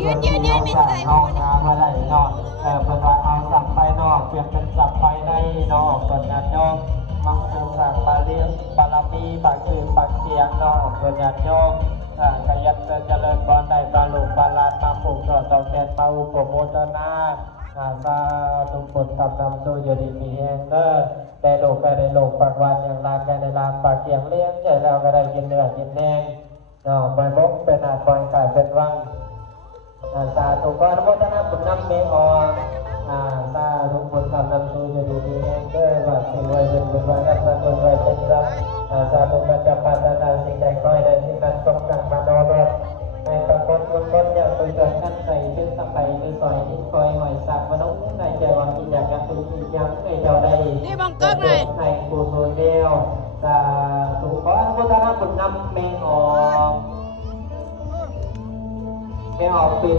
ยืนไม่ใส่หัวเนี่ยมาได้นอกเป็นว่าเอาสับไปนอกเปลี่ยนเป็นสับไปในนอกเป็นงานโยมมังคุสังปาเลียนปารามีปากคือปากเสียงนอกเป็นงานโยมขยันเจริญบอนได้ปลาลูกปลาลานมาปลูกต่อเตาแกนมาอุปโมทนาซาทุกคนกำนำสู้อยู่ดีมีแห่งเด้อได้โลกก็ได้โลกปากวันอย่างลานก็ได้ลานปากเสียงเลี้ยงใจเราก็ได้กินเนื้อกินแนงไปบกเป็นอาคอยกายเป็นวังสาธุกรโมทนาบุญนำเมฆออนสาธุบุญกำนำสู้อยู่ดีมีแห่งเด้อว่าสิ่งไว้เป็นบุญไว้รักษาบุญไว้เป็นรักสาธุกัจจปาตนาสิ่งใดคอยได้สิ่งนั้นสมกังมาโนรสในประกฏบุญคนอย่างตุยจนท่านใส่ขึ้นสัมไปในซอยนิ้คอยหอยสักมนุษย์ในใจวังที่อยากกันตุยที่ยังในเจ้าใดนี่บังเกิดเลยในกุศลเดียวสาธุขออนุโมทนาบุญนำเมฆออกปิด